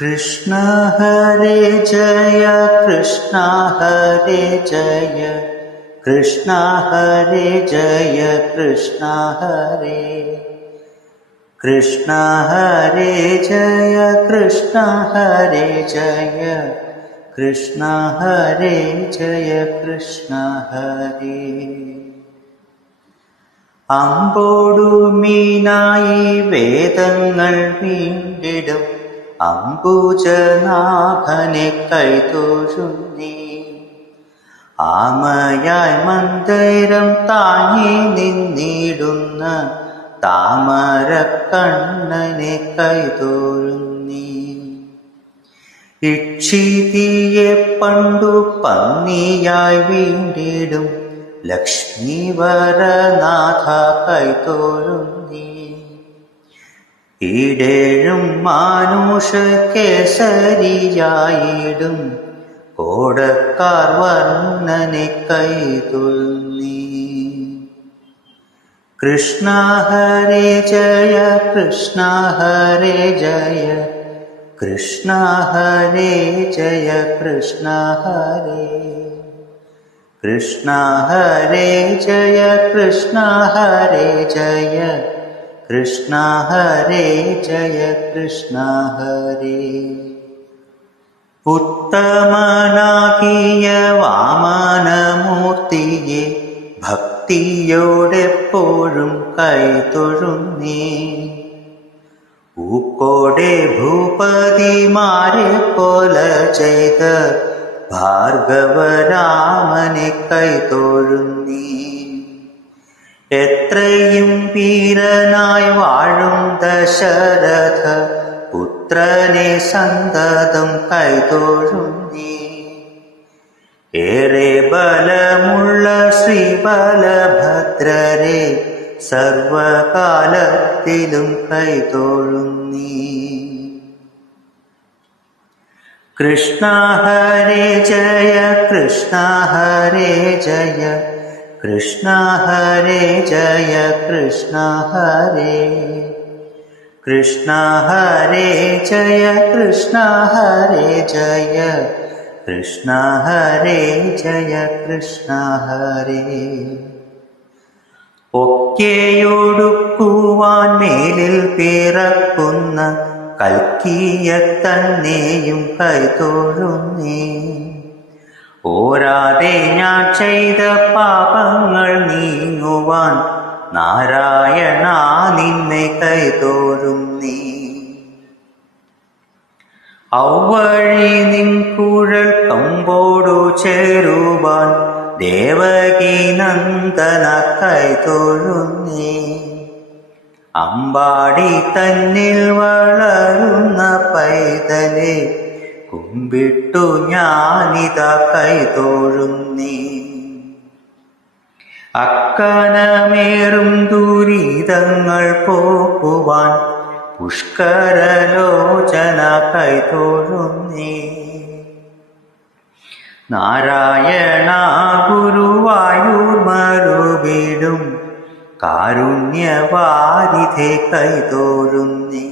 कृष्ण हरे जय कृष्ण हरे जय कृष्ण हरे जय कृष्ण हरे कृष्ण हरे जय कृष्ण हरे जय कृष्ण हरे जय कृष्ण हरे അമ്പോടുമീനായി വേദങ്ങൾ വീണ്ടിടും അംബുജനാഭനെ കൈതൊഴുന്നേ. ആമയായി മന്ദിരം താങ്ങി നിന്നിടുന്ന താമരക്കണ്ണനെ കൈതൊഴുന്നേ. ഇക്ഷിതിയെ പണ്ടു പന്നിയായി വീണ്ടിടും ലക്ഷ്മീവരനാഥ കൈതൊഴുന്നേ. ഈടേഴും മാനുഷ കേസരിയായിടും കോടക്കാർ വർണ്ണനെ കൈതൊഴുന്നേ. കൃഷ്ണ ഹരേ ജയ കൃഷ്ണ ഹരേ ജയ കൃഷ്ണ ഹരേ ജയ കൃഷ്ണ ഹരേ कृष्ण हरे जय कृष्ण हरे जय कृष्ण हरे जय कृष्ण हरे ഉത്തമനാകിയ വാമനമൂർത്തിയെ ഭക്തിയോടെപ്പോഴും കൈതൊഴുന്നേ. ൂക്കോടെ ഭൂപതിമാരെ കൊല ചെയ്ത ഭാർഗവരാമനെ കൈതൊഴുന്നേ. എത്രയും വീരനായി വാഴും ദശരഥ പുത്രനെ സന്തതം കൈതൊഴുന്നേ. ഏറെ ബലമുള്ള ശ്രീബലഭദ്രരെ സർവകാലത്തിലും കൈതൊഴുന്നേ. कृष्ण हरे जय कृष्ण हरे जय कृष्ण हरे जय कृष्ण हरे कृष्ण हरे जय कृष्ण हरे जय कृष्ण हरे जय कृष्ण हरे ഒക്കെയൊടുക്കുവാൻ മേലിൽ പിറക്കുന്ന കൽക്കിയെ തന്നെയും കൈതൊഴുന്നേ. ഓരാതെ ഞാൻ ചെയ്ത പാപങ്ങൾ നീങ്ങുവാൻ നാരായണ നിന്നെ കൈതൊഴുന്നേ. ഔവഴി നിൻ കുഴൽ കമ്പോടു ചേരുവാൻ ദേവകീ നന്ദന കൈതൊഴുന്നേ. അമ്പാടി തന്നിൽ വളരുന്ന പൈതലെ കുമ്പിട്ടു ഞാനിതാ കൈതൊഴുന്നേ. അക്കനമേറും ദുരിതങ്ങൾ പോക്കുവാൻ പുഷ്കരലോചന കൈതൊഴുന്നേ. നാരായണ ഗുരുവായൂർ മരുവിടും കാരുണ്യവാരിധേ കൈതൊഴുന്നേ.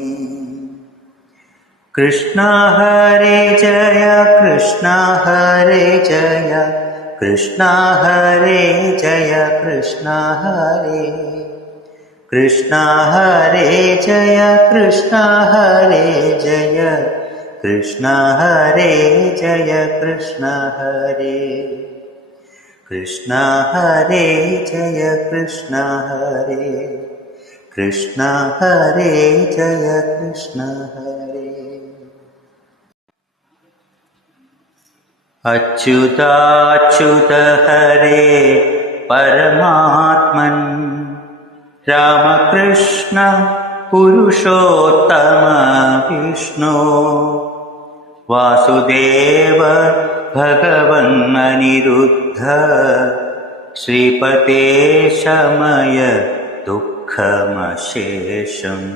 കൃഷ്ണ ഹരേ ജയ കൃഷ്ണ ഹരേ ജയ കൃഷ്ണ ഹരേ ജയ കൃഷ്ണ ഹരേ കൃഷ്ണ ഹരേ ജയ കൃഷ്ണ ഹരേ ജയ കൃഷ്ണ ഹരേ ജയ കൃഷ്ണ ഹരേ कृष्ण हरे जय कृष्ण हरे कृष्ण हरे जय कृष्ण हरे अच्युताच्युत हरे परमात्मन् रामकृष्ण पुरुषोत्तम विष्णु वासुदेव भगवन् अनिरुद्ध श्रीपते शमय दुःखमशेषम्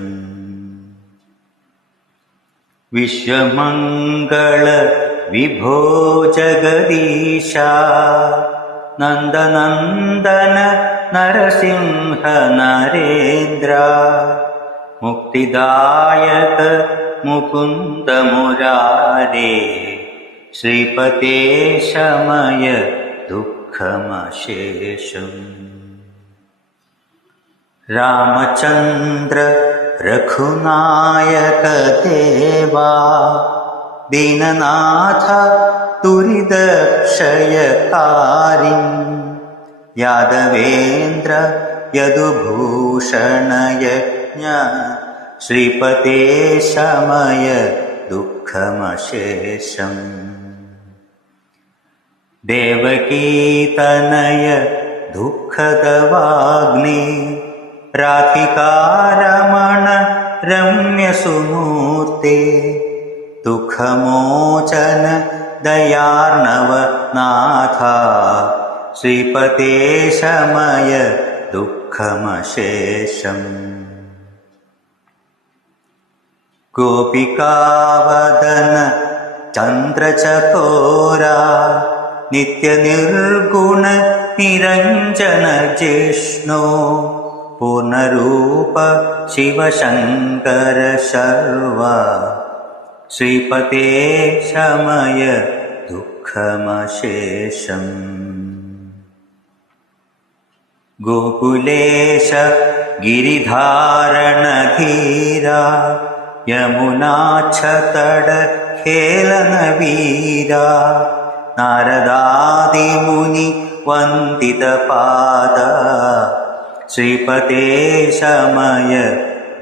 विश्वमङ्गल विभो जगदीशा नन्दनन्दन नरसिंह नरेन्द्र मुक्तिदायक മുകുന്ദ മുരാരേ ശ്രീപതേ ശമയ ദുഃഖമശേഷം. രാമചന്ദ്ര രഘുനായക ദേവാ ദീനനാഥ ദുരിതക്ഷയകാരിൻ യാദവേന്ദ്ര യദുഭൂഷണയജ്ഞ ശ്രീപതേ ശമയ ദുഃഖമശേഷം. ദേവകീതനയ ദുഃഖദവാഗ്നി രാധികാരമണ രമ്യസുമൂർത്തേ ദുഃഖമോചന ദയാർണവ നാഥ ശ്രീപതേ ശമയ ദുഃഖമശേഷം. ഗോപികാവദന ചന്ദ്രചകോരാ നിത്യനിർഗുണ നിരഞ്ജന ജിഷ്ണു പൂർണ്ണരൂപ ശിവശങ്കര ശർവ ശ്രീപതേ ശമയ ദുഃഖമശേഷം. ഗോകുലേശ ഗിരിധാരണധീരാ യമുനാച്ഛതട ഖേലനവീരാ നാരദാദിമുനി വന്ദിതപാദ ശ്രീപതേ ശമയ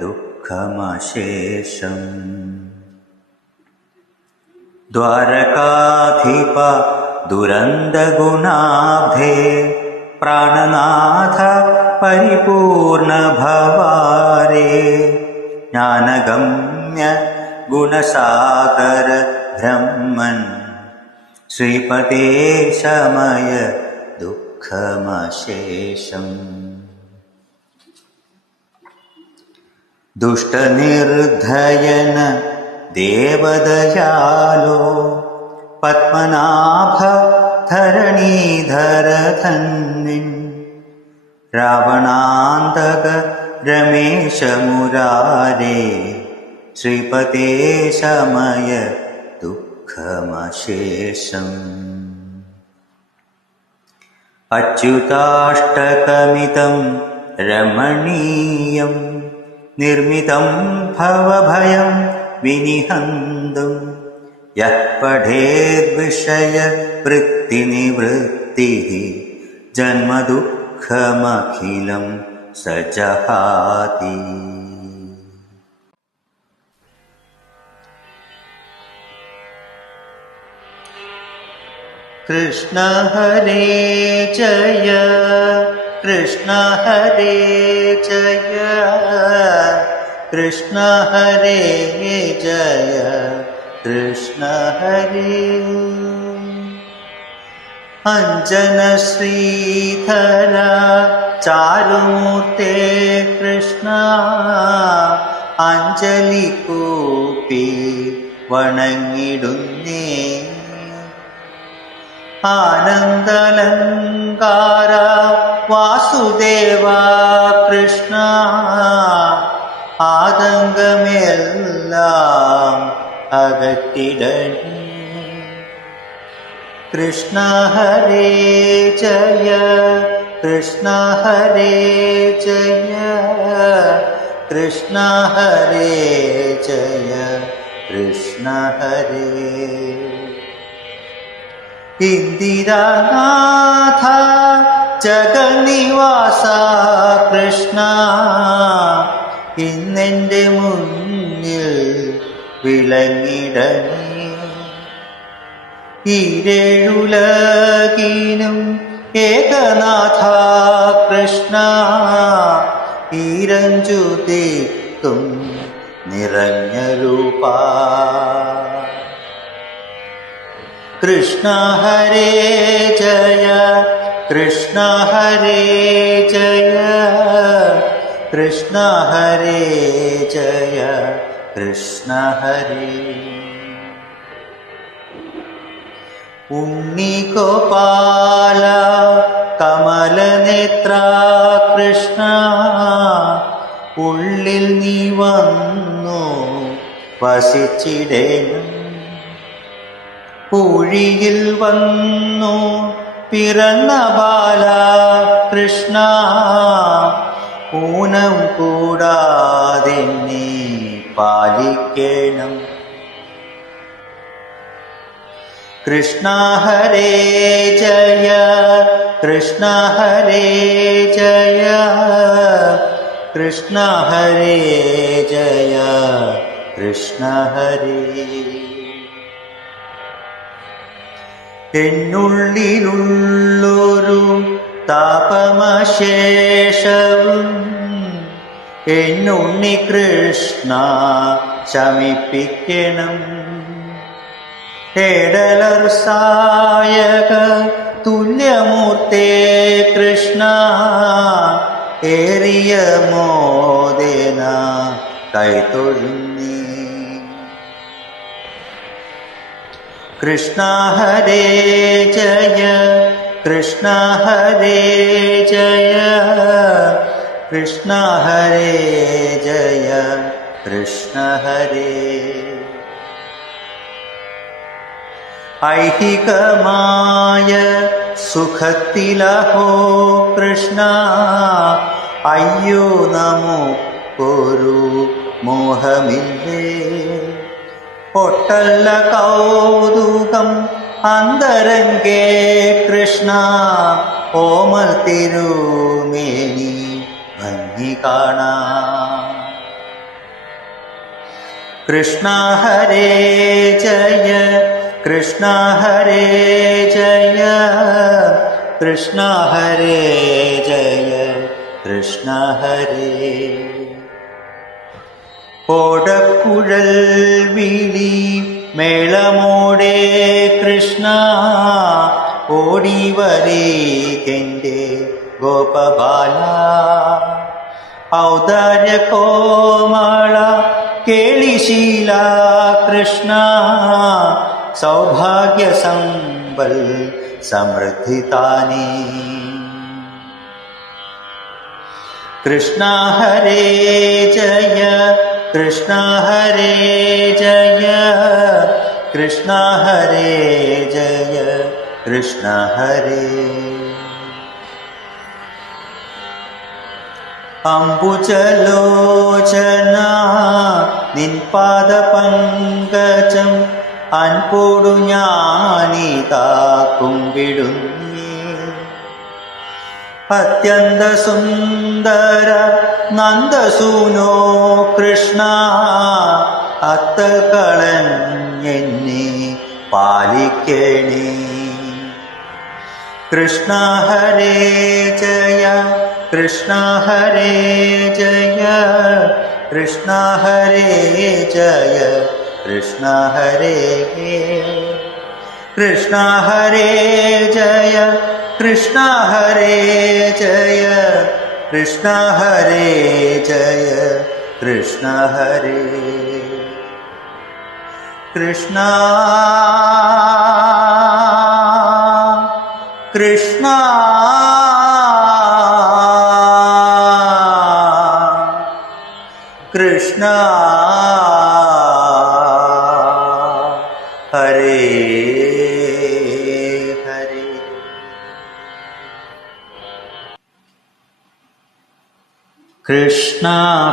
ദുഃഖമശേഷം. ദ്വാരകാധിപ ദുരന്തഗുണാബ്ധേ പ്രാണനാഥ പരിപൂർണ ഭവാരേ ജ്ഞാനഗമ്യ ഗുണസാഗര ബ്രഹ്മൻ ശ്രീപതേ ശമയ ദുഃഖമശേഷം. ദുഷ്ടനിർധയന ദേവദയാലോ പത്മനാഭ ധരണീധര ധന്വിൻ രാവണാന്തക രമേശ മുരാരേ ശ്രീപതേ ശമയ ദുഃഖമശേഷം. അച്യുതാഷ്ടകമിതം രമണീയം നിർമ്മിതം ഭവഭയം വിനിഹന്തും യഃ പഠേദ്വിഷയ വൃത്തിനിവൃത്തിഃ ജന്മദുഃഖമഖിലം സജഹാതി. കൃഷ്ണ ഹരേ ജയ കൃഷ്ണ ഹരേ ജയ കൃഷ്ണ ഹരേ ജയ കൃഷ്ണ ഹരേ. അഞ്ജന ശ്രീധര ചാരുമൂർത്തേ കൃഷ്ണ അഞ്ജലി കൂപ്പി വണങ്ങിടുന്നേ. ആനന്ദലങ്കാര വാസുദേവ കൃഷ്ണ ആതങ്കമെല്ലാം അകറ്റിടണേ. കൃഷ്ണ ഹരേ ജയ കൃഷ്ണ ഹരേ ജയ കൃഷ്ണ ഹരേ ജയ കൃഷ്ണ ഹരേ. ഇന്ദിരാനാഥ ജഗന്നിവാസ കൃഷ്ണ ഇന്നെൻ്റെ മുന്നിൽ വിളങ്ങിടണേ. ഈരേഴുലകിനും ഏകനാഥ കൃഷ്ണ ഈരഞ്ജുതിക്കും നിറഞ്ഞ രൂപ. കൃഷ്ണ ഹരേ ജയ കൃഷ്ണ ഹരേ ജയ കൃഷ്ണ ഹരേ ജയ കൃഷ്ണ ഹരേ. ഉണ്ണിഗോപാല കമലനേത്ര കൃഷ്ണ ഉള്ളിൽ നീ വന്നു വസിച്ചിടേണം. പൂഴിയിൽ വന്നു പിറന്ന ബാല കൃഷ്ണ, ഊനം കൂടാതെ നീ പാലിക്കണം. കൃഷ്ണ ഹരേ ജയ, കൃഷ്ണ ഹരേ ജയ, കൃഷ്ണ ഹരേ ജയ, കൃഷ്ണ ഹരേ. എന്നുള്ളിലുള്ളൊരു താപമശേഷവും എന്നുണ്ണി കൃഷ്ണ ശമിപ്പിക്കണം. ഏടലർ സായക തുല്യമൂർത്തേ കൃഷ്ണ, ഏറിയ മോദേന കൈതൊഴുന്നേ. കൃഷ്ണ ഹരേ ജയ, കൃഷ്ണ ഹരേ ജയ, കൃഷ്ണ ഹരേ ജയ, കൃഷ്ണ ഹരേ. ഐഹികമായ സുഖത്തിലഹോ കൃഷ്ണ, അയ്യോ നമുക്കൊരു മോഹമില്ലേ. ഒട്ടല്ല കൗതുകം അന്തരംഗേ കൃഷ്ണ, ഓമൽ തിരുമേനി ഭംഗി കാണാം. കൃഷ്ണ ഹരേ ജയ, കൃഷ്ണ ഹരേ ജയ, കൃഷ്ണ ഹരേ ജയ, കൃഷ്ണ ഹരേ. ഓടക്കുഴൽ വിളി മേളമോടെ കൃഷ്ണ, ഓടിവരേകെന്റെ ഗോപബാല. ഔദാര്യ കോമള കേളിശീല കൃഷ്ണ, സൗഭാഗ്യ സമ്പൽ സമൃദ്ധി താനേ. കൃഷ്ണ ഹരേ ജയ, കൃഷ്ണ ഹരേ ജയ, കൃഷ്ണ ഹരേ ജയ, കൃഷ്ണ ഹരേ. അംബുജലോചന നിൻ പാദപങ്കജം, അൻപോടു ഞാനിതാ കുമ്പിടുന്നേ. അത്യന്ത സുന്ദര നന്ദസൂനോ കൃഷ്ണ, അത്തൽ കളഞ്ഞെന്നെ പാലിക്കണേ. കൃഷ്ണ ഹരേ ജയ, കൃഷ്ണ ഹരേ ജയ, കൃഷ്ണ ഹരേ ജയ, കൃഷ്ണ ഹരേ. കൃഷ്ണ ഹരേ ജയ, കൃഷ്ണ ഹരേ ജയ, കൃഷ്ണ ഹരേ ജയ, കൃഷ്ണ ഹരേ. കൃഷ്ണ കൃഷ്ണ കൃഷ്ണ ഹരേ ഹരേ. കൃഷ്ണ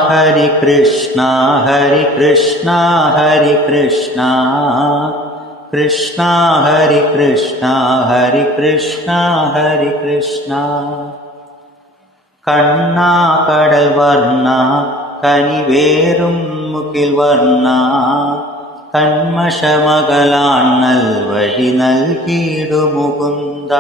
ഹരി കൃഷ്ണ ഹരി കൃഷ്ണ ഹരി കൃഷ്ണ, കൃഷ്ണ ഹരി കൃഷ്ണ ഹരി കൃഷ്ണ ഹരി കൃഷ്ണ. കണ്ണ കടൽ വർണ്ണ കനിവേറും മുകിൽ വർണ്ണ, കന്മഷമകലാണ്ണൽ വഴി നൽകിയിടു മുകുന്ദ.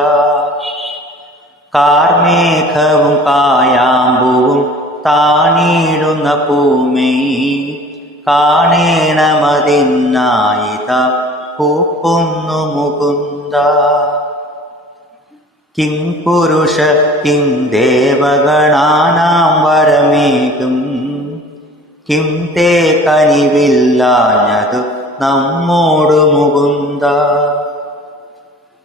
കാർമേഘവും കായാമ്പൂവും താണിടുന്ന പൂമെയ്, കാണേണമതിന്നായിത പൂക്കുന്നു മുകുന്ദ. കിം പുരുഷ കിം ദേവഗണാനാം വരമേകും, കിം തേ കനിവില്ലാഞ്ഞതു നമ്മോടു മുകുന്ദ.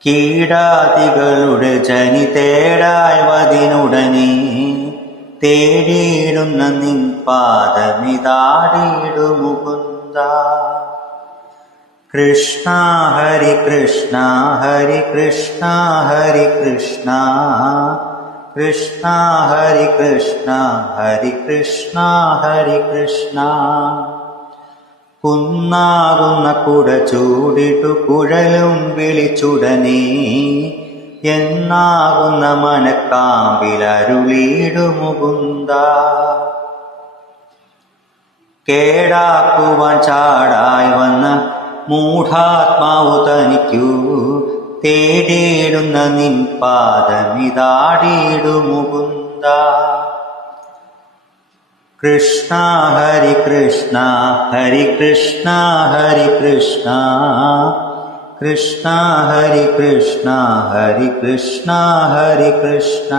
കീടാദികളുടെ ജനി തേടായവതിനുടനെ, തേടിയിടുന്ന നിൻ പാദമിതാടിയിടു മുകുന്ദ. മുകുന്ദ. കൃഷ്ണ ഹരി കൃഷ്ണ ഹരി കൃഷ്ണ ഹരി കൃഷ്ണ കൃഷ്ണ ഹരി കൃഷ്ണ ഹരി കൃഷ്ണ ഹരി കൃഷ്ണ. കുന്നാകുന്ന കുട ചൂടിട്ടു കുഴലും വിളിച്ചുടനേ എന്നാകുന്ന മനക്കാമ്പിലരുളീടു മുകുന്ദ. കേടാക്കുവാൻ ചാടായി വന്ന മൂഢാത്മാവു തനിക്കു തേടിയിടുന്ന നിൻ പാദമിതാടിയിടു മുകുന്ദ. കൃഷ്ണ ഹരി കൃഷ്ണ ഹരി കൃഷ്ണ ഹരി കൃഷ്ണ കൃഷ്ണ ഹരി കൃഷ്ണ ഹരി കൃഷ്ണ ഹരി കൃഷ്ണ.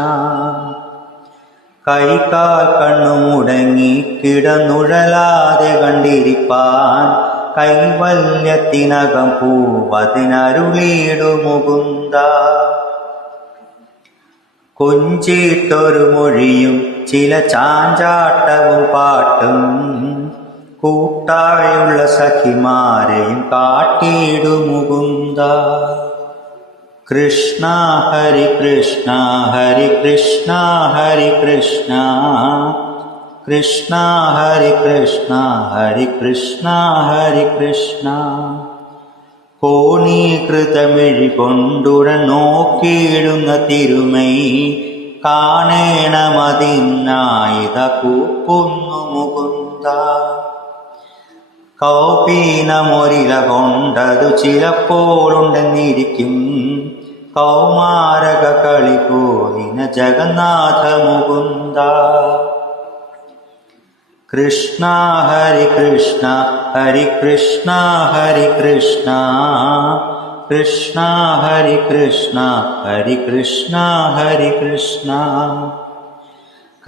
കൈകാൽ കണ്ണു മുടങ്ങി കിടന്നുഴലാതെ കണ്ടിരിപ്പാൻ കൈവല്യത്തിനകം പൂവതിനരുളീടു മുകുന്ദ. കൊഞ്ചിട്ടൊരു മൊഴിയും ചില ചാഞ്ചാട്ടവും പാട്ടും കൂട്ടായുള്ള സഖിമാരെയും കാട്ടിയിടു മുകുന്ദ. കൃഷ്ണ ഹരി കൃഷ്ണ ഹരി കൃഷ്ണ ഹരി കൃഷ്ണ കൃഷ്ണ ഹരി കൃഷ്ണ ഹരി കൃഷ്ണ ഹരി കൃഷ്ണ. കോണീകൃതമിഴി കൊണ്ടുടൻ നോക്കിയിടുന്ന തിരുമൈ കാണേണമതിനായിത കൂപ്പുന്നു മുകുന്ദ. കൗപീനമൊരില കൊണ്ടതു ചിലപ്പോഴുണ്ടെന്നിരിക്കും കൗമാരക കളി പോലിന ജഗന്നാഥ മുകുന്ദ. കൃഷ്ണ ഹരി കൃഷ്ണ ഹരി കൃഷ്ണ ഹരി കൃഷ്ണ കൃഷ്ണ ഹരി കൃഷ്ണ ഹരി കൃഷ്ണ ഹരി കൃഷ്ണ.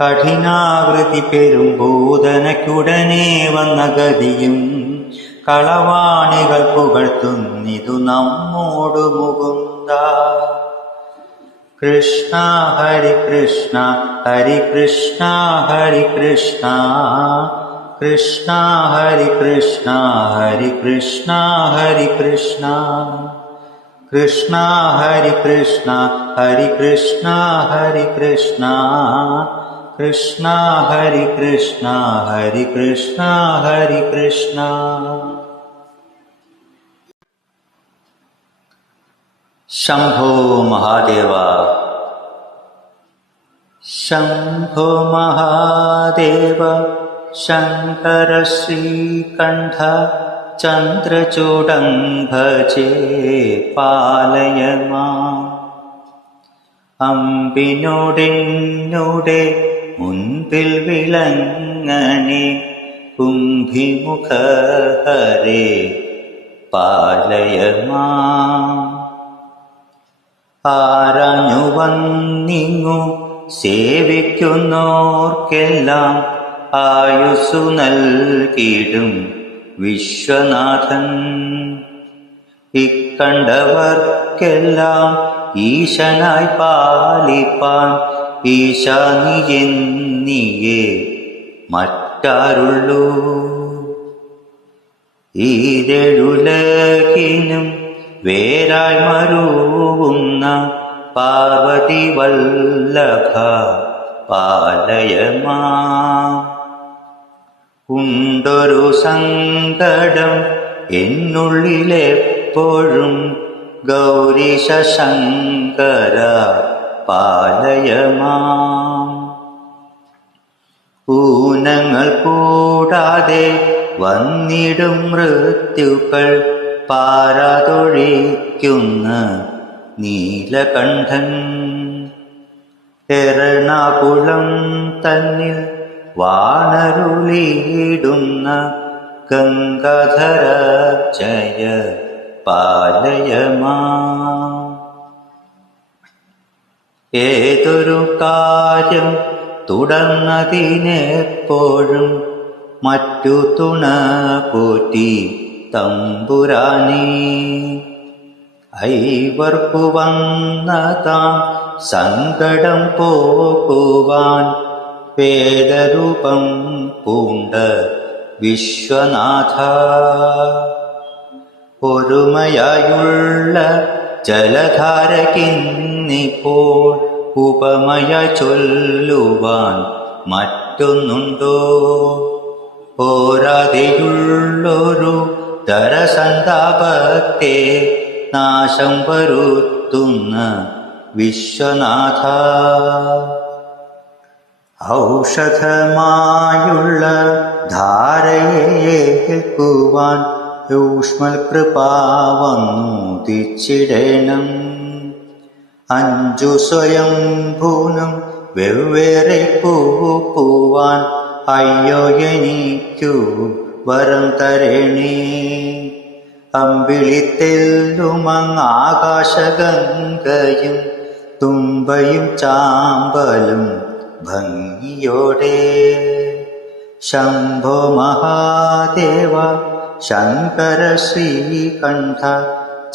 കഠിനാകൃതി പെരുംബോധനയ്ക്കുടനെ വന്ന ഗതിയും കളവാണികൾ പുകഴ്ത്തുന്നിതു നമ്മോടു മുകുന്ദ. കൃഷ്ണ ഹരി കൃഷ്ണ ഹരി കൃഷ്ണ ഹരി കൃഷ്ണ കൃഷ്ണ ഹരി കൃഷ്ണ ഹരി കൃഷ്ണ ഹരി കൃഷ്ണ. കൃഷ്ണ ഹരി കൃഷ്ണ ഹരി കൃഷ്ണ ഹരി കൃഷ്ണ കൃഷ്ണ ഹരി കൃഷ്ണ ഹരി കൃഷ്ണ ഹരി കൃഷ്ണ. ശംഭോ മഹാദേവ. ശംഭോ മഹാദേവ ശങ്കര ശ്രീകണ്ഠ ചന്ദ്രചൂഡം ഭജേ പാലയ മാം. അമ്പിനോടെന്നുടെ മുൻപിൽ വിളങ്ങണേ കുംഭിമുഖ ഹരേ പാലയ മാം. ആരാഞ്ഞു വന്നിങ്ങു സേവിക്കുന്നോർക്കെല്ലാം ആയുസ്സു നൽകിടും വിശ്വനാഥൻ. ഇക്കണ്ടവർക്കെല്ലാം ഈശനായി പാലിപ്പാൻ ഈശാനിയെന്നിയേ മറ്റാരുള്ളൂ. ഈരഴുലകിനും വേരായി മരുവുന്ന പാർവതി വല്ലഭ പാലയ മാം. ഉണ്ടൊരു സങ്കടം എന്നുള്ളിലെപ്പോഴും ഗൗരീശ ശങ്കര പാലയ മാം. ഊനങ്ങൾ കൂടാതെ വന്നിടും മൃത്യുക്കൾ പാരാതൊഴിക്കുന്ന നീലകണ്ഠൻ. എറണാകുളം തന്നിൽ വാണരുളിയിടുന്ന ഗംഗാധര ജയ പാലയ മാം. ഏതൊരു കാര്യം തുടർന്നതിനെപ്പോഴും മറ്റു തുണ പോറ്റി തമ്പുരാനേ. ഐവർക്കു വന്നതാം സങ്കടം പോകുവാൻ വേദരൂപം പൂണ്ട വിശ്വനാഥ. ഒരുമയായുള്ള ജലധാരകിന്നിപ്പോൾ ഉപമയ ചൊല്ലുവാൻ മറ്റൊന്നുണ്ടോ? പോരാതെയുള്ളൊരു ധരസന്താപത്തെ നാശം വരുത്തുന്ന വിശ്വനാഥ. ഔഷധമായുള്ള ധാരയെ ഏൽക്കുവാൻ യൂഷ്മൽ കൃപാവന്നുദിച്ചിടേണം. 5 സ്വയംഭൂനും വെവ്വേറെ പൂവാൻ അയ്യോ എനിക്കു വരം തരണേ. അമ്പിളിത്തെല്ലുമങ്ങാകാശഗംഗയും തുമ്പയും ചാമ്പലും ഭംഗിയോടെ. ശംഭോ മഹാദേവ ശങ്കര ശ്രീകണ്ഠ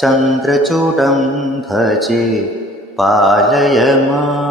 ചന്ദ്രചൂഡം ഭജേ പാലയ മാം.